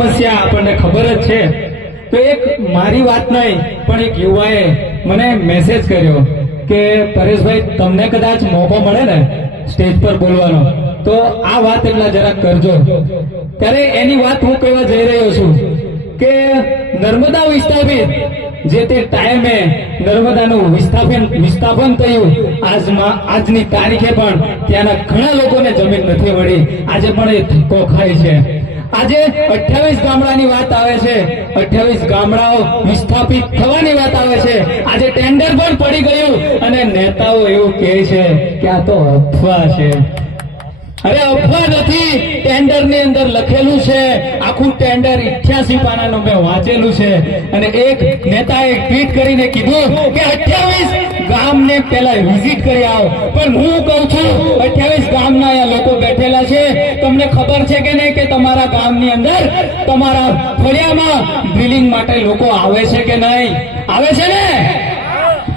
સમસ્યા આપણને ખબર જ છે. તો એક મારી વાત નહીં, પણ એક યુવાએ મને મેસેજ કર્યો કે, પરેશભાઈ, તમને કદાચ મોકો મળે ને સ્ટેજ પર બોલવાનો? તો આ વાત એટલા જરાક કરજો. ત્યારે એની વાત હું કહેવા જઈ રહ્યો છું કે, નર્મદા વિસ્થાપિત, જે તે ટાઈમે નર્મદાનું વિસ્થાપન વિસ્થાપન થયું, આજમાં, આજની તારીખે પણ ત્યાંના ઘણા લોકોને જમીન નથી મળી. આજે પણ એ ધક્કો ખાય છે. આજે અઠ્યાવીસ ગામડાની વાત આવે છે. અઠ્યાવીસ ગામડાઓ વિસ્થાપિત થવાની વાત આવે છે. આજે ટેન્ડર પણ પડી ગયું અને નેતાઓ એવું કહે છે કે આ તો અફવા છે. અરે અફવા નથી ટેન્ડરની અંદર લખેલું છે. આખું ટેન્ડર 88 પાનાનું મેં વાંચેલું છે. અને એક નેતાએ ટ્વીટ કરીને કીધું કે 28 ગામને પહેલા વિઝિટ કરી આવો. પણ હું કહું છું 28 ગામના અહીંયા લોકો બેઠેલા છે. તમને ખબર છે કે નહીં કે તમારા ગામની અંદર, તમારા ફળિયામાં ડ્રિલિંગ માટે લોકો આવે છે કે નહીં? આવે છે ને?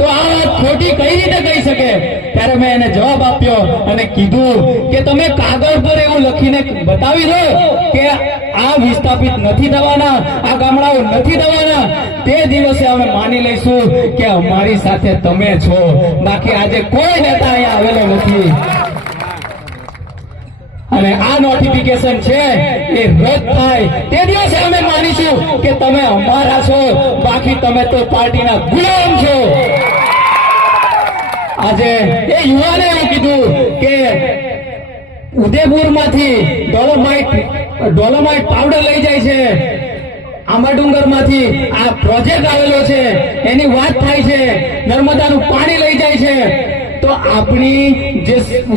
તો આ વાત ખોટી કઈ રીતે કહી શકે? ત્યારે મેં એને જવાબ આપ્યો અને કીધું કે તમે કાગળ પર એવું લખીને બતાવી દો કે આ વિસ્થાપિત નથી થવાના, આ ગામડાઓ નથી થવાના. તે દિવસે અમે માની લઈશું કે અમારી સાથે તમે છો. બાકી આજે કોઈ નેતા અહીંયા આવેલો નથી. અને આ નોટિફિકેશન છે એ રદ થાય. તે દિવસે અમે માનીશું કે તમે અમારા છો. બાકી તમે તો પાર્ટીના ગુલામ છો. આજે એ યુવાને એવું કીધું કે ઉદયપુરમાંથી ડોલોમાઇટ ડોલોમાઇટ પાવડર લઈ જાય છે. આંબાડુંગરમાંથી આ પ્રોજેક્ટ આવેલો છે. એની વાત થાય છે. નર્મદાનું પાણી લઈ જાય છે. તો આપણી જે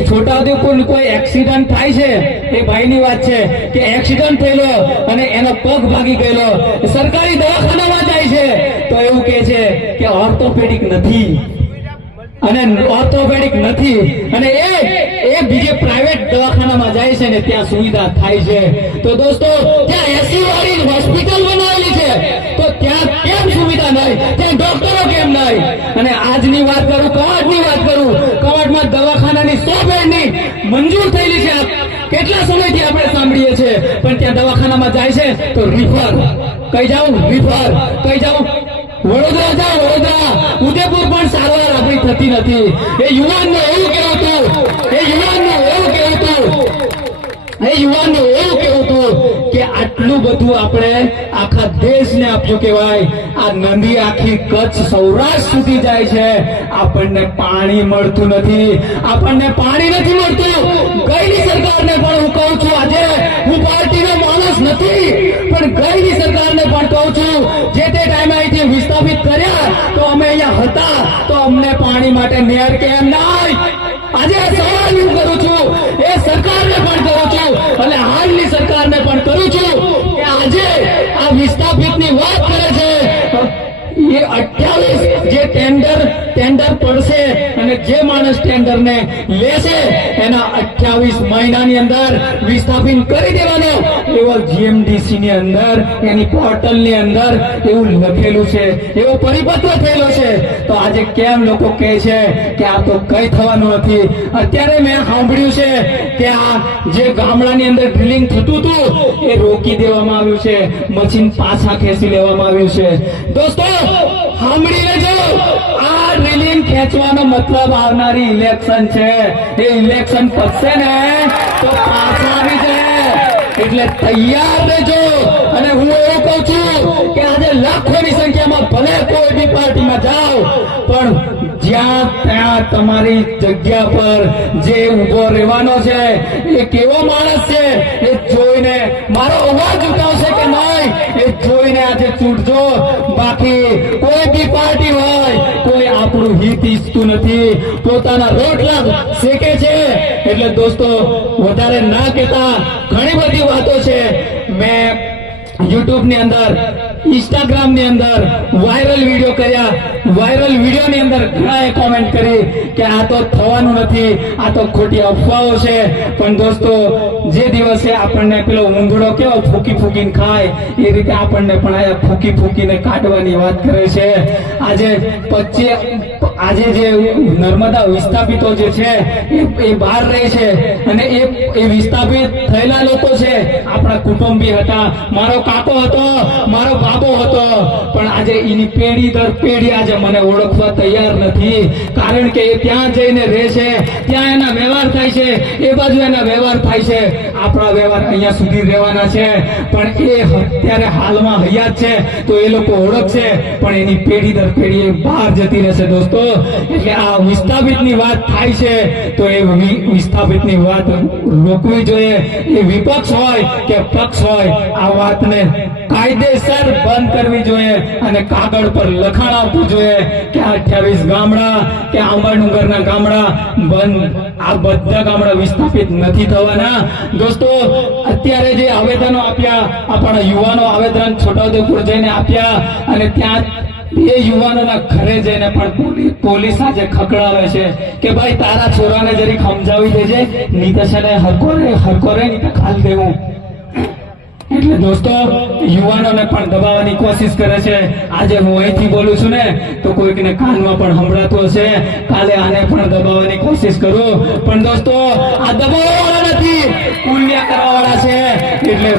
છોટાઉદેપુર કોઈ એક્સિડન્ટ થાય છે, એ ભાઈની વાત છે કે એક્સિડન્ટ થયેલો અને એનો પગ ભાગી ગયેલો. સરકારી દવાખાનામાં જાય છે. તો એવું કે છે કે ઓર્થોપેડિક નથી. અને ઓર્થોપેડિક નથી. અને એ એ બીજે પ્રાઇવેટ દવાખાનામાં જાય છે ને ત્યાં સુવિધા થાય છે. તો દોસ્તો, ત્યાં એસી વાળી હોસ્પિટલ બનાવેલી છે. તો ત્યાં કેમ સુવિધા નહીં? ત્યાં ડોક્ટરો કેમ નહીં? અને આજની વાત કરું કવાટની વાત કરું. કવાટમાં દવાખાનાની સો બેડની મંજૂર થયેલી છે. કેટલા સમયથી આપણે સાંભળીએ છીએ? પણ ત્યાં દવાખાનામાં જાય છે તો રિફર કઈ જાઉં? રિફર કઈ જાઉં? વડોદરા જાઓ વડોદરા. ઉદયપુર પણ સારવાર આપણી થતી નથી. એ યુવાનને એવું કેવું હતું એ યુવાનને એવું કેવું હતું એ યુવાનને એવું કેવું હતું કે આટલું બધું આપણે આખા દેશને આપ્યું કહેવાય. આ નદી આખી કચ્છ સૌરાષ્ટ્ર સુધી જાય છે. આપણને પાણી મળતું નથી. આપણને પાણી નથી મળતું. ગઈની સરકારને પણ હું કહું છું આજે હું પાર્ટીનો માણસ નથી. પણ ગઈની સરકારને પણ કહું છું, જે તે ટાઈમે અહીંથી વિસ્થાપિત કર્યા, તો અમે અહીંયા હતા, તો અમને પાણી માટે નેર કેમ નહીં આજે સવાલ હું કરું છું. એ સરકારને પણ કરું છું અને હાલની સરકારને પણ કરું છું કે આજે આ વિસ્થાપિતની વાત કરે છે. એ અઠ્યાવીસ જે ટેન્ડર ટેન્ડર પડશે અને જે માણસ ટેન્ડર ને લેશે અઠ્યાવીસ મહિનાની અંદર વિસ્થાપિત કરી દેવાનો. એવો જીએમડીસી ની અંદર, એની પોર્ટલની અંદર એવું લખેલું છે, એવો પરિપત્ર થયેલો છે. તો આજે કેમ લોકો કહે છે કે આ તો કઈ થવાનું નથી? અત્યારે મેં સાંભળ્યું છે કે આ જે ગામડાની અંદર ડ્રિલિંગ થતું હતું, એ રોકી દેવામાં આવ્યું છે. મશીન પાછા ખેંચી લેવામાં આવ્યું છે. દોસ્તો સાંભળી લેજો ખેંચવાનો મતલબ આવનારી ઇલેક્શન છે. એ ઇલેક્શન પતશે ને તો પાછા આવી જાય. એટલે તૈયાર રહેજો. અને હું એવું કહું છું કે આજે લાખોની સંખ્યામાં ભલે કોઈ બી પાર્ટીમાં જાઓ, પણ જ્યાં ત્યાં તમારી જગ્યા પર જે ઊભો રહેવાનો છે, એ કેવો માણસ છે, એ જોઈને મારો અવાજ ઉઠાવશે કે નહીં? એ જોઈને આજે છૂટજો બાકી કોઈ બી પાર્ટી હોય આપણું હિત ઈચ્છતું નથી. પોતાના રોટલા શેકે છે? એટલે દોસ્તો, વધારે ના કહેતા ઘણી બધી વાતો છે. મેં યુટ્યુબની અંદર ઇન્સ્ટાગ્રામની અંદર વાયરલ વીડિયો કર્યા. વાયરલ વીડિયો ની અંદર ઘણાએ કોમેન્ટ કરી કે આ તો થવાનું નથી, આ તો ખોટી અફવાઓ છે. પણ દોસ્તો, જે દિવસે આપણને પેલો ઊંધડો કેવો ફૂકી ફૂકીને ખાય, એ રીતે આપણને પણ આયા ફૂકી ફૂકીને કાઢવાની વાત કરે છે. આજે પચે આજે જે નર્મદા વિસ્થાપિતો જે છે, એ- બહાર રહે છે અને એ એ વિસ્થાપિત થયેલા લોકો છે. આપણા કુટુંબી હતા. મારો કાકો હતો, મારો બાબો હતો. પણ આજે એની પેઢી દર પેઢી આજે મને ઓળખવા તૈયાર નથી. કારણ કે એ ત્યાં જઈને રહે છે ત્યાં એના વ્યવહાર થાય છે, એ બાજુ એના વ્યવહાર થાય છે. આપણા વ્યવહાર અહીંયા સુધી રહેવાના છે. પણ એ અત્યારે હાલમાં હયાત છે, તો એ લોકો ઓળખશે. પણ એની પેઢી દર પેઢી બહાર જતી રહેશે દોસ્તો. એટલે આ વિસ્થાપિતની વાત થાય છે, તો એ વિસ્થાપિતની વાત રોકવી જોઈએ. એ વિપક્ષ હોય કે પક્ષ હોય, આ વાતને કાયદેસર બંધ કરવી જોઈએ અને કાગળ પર લખાણ આપવું જોઈએ કે આ અઠ્યાવીસ ગામડા, કે આંબાડુંગરના ગામડા બંધ. આ બધા ગામડા વિસ્થાપિત નથી થવાના. દોસ્તો, અત્યારે જે આવેદનો આપ્યા, આપણા યુવાનો આવેદન છોટાઉદેપુર જઈને આપ્યા અને ત્યાં એ યુવાનોના ઘરે જઈને પણ પોલીસ આજે ખકડાવે છે કે ભાઈ તારા છોરાને જરી સમજાવી દેજે, નહીં તો છે ને હરકો રે હરકો રે નહીં તો ખાલી દેવું. એટલે દોસ્તો, યુવાનોને પણ દબાવવાની કોશિશ કરે છે. આજે હું અહીંથી બોલું છું ને, તો કોઈકને કાનમાં પણ સંભળાતું હશે. કાલે આને પણ દબાવવાની કોશિશ કરું. પણ દોસ્તો, આ દબાવવાવાળા નથી, પુણ્ય કરવાવાળા છે. એટલે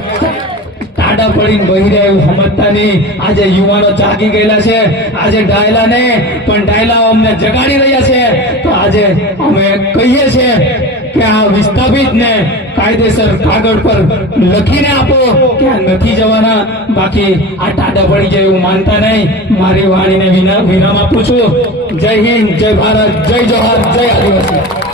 ટાડા પડીને બહી રહ્યા એવું સમજતા નહીં. આજે યુવાનો જાગી ગયેલા છે. આજે ડાયલા ને પણ ડાયલા અમને જગાડી રહ્યા છે. આજે અમે કહીએ છીએ કે આ વિસ્થાપિત ને કાયદેસર કાગળ પર લખીને આપો. કે નથી જવાના? બાકી આ ટાડા પડી જાય એવું માનતા નહીં. મારી વાણીને વિરામ આપું છું. જય હિન્દ, જય ભારત, જય જવાહર, જય આદિવાસી.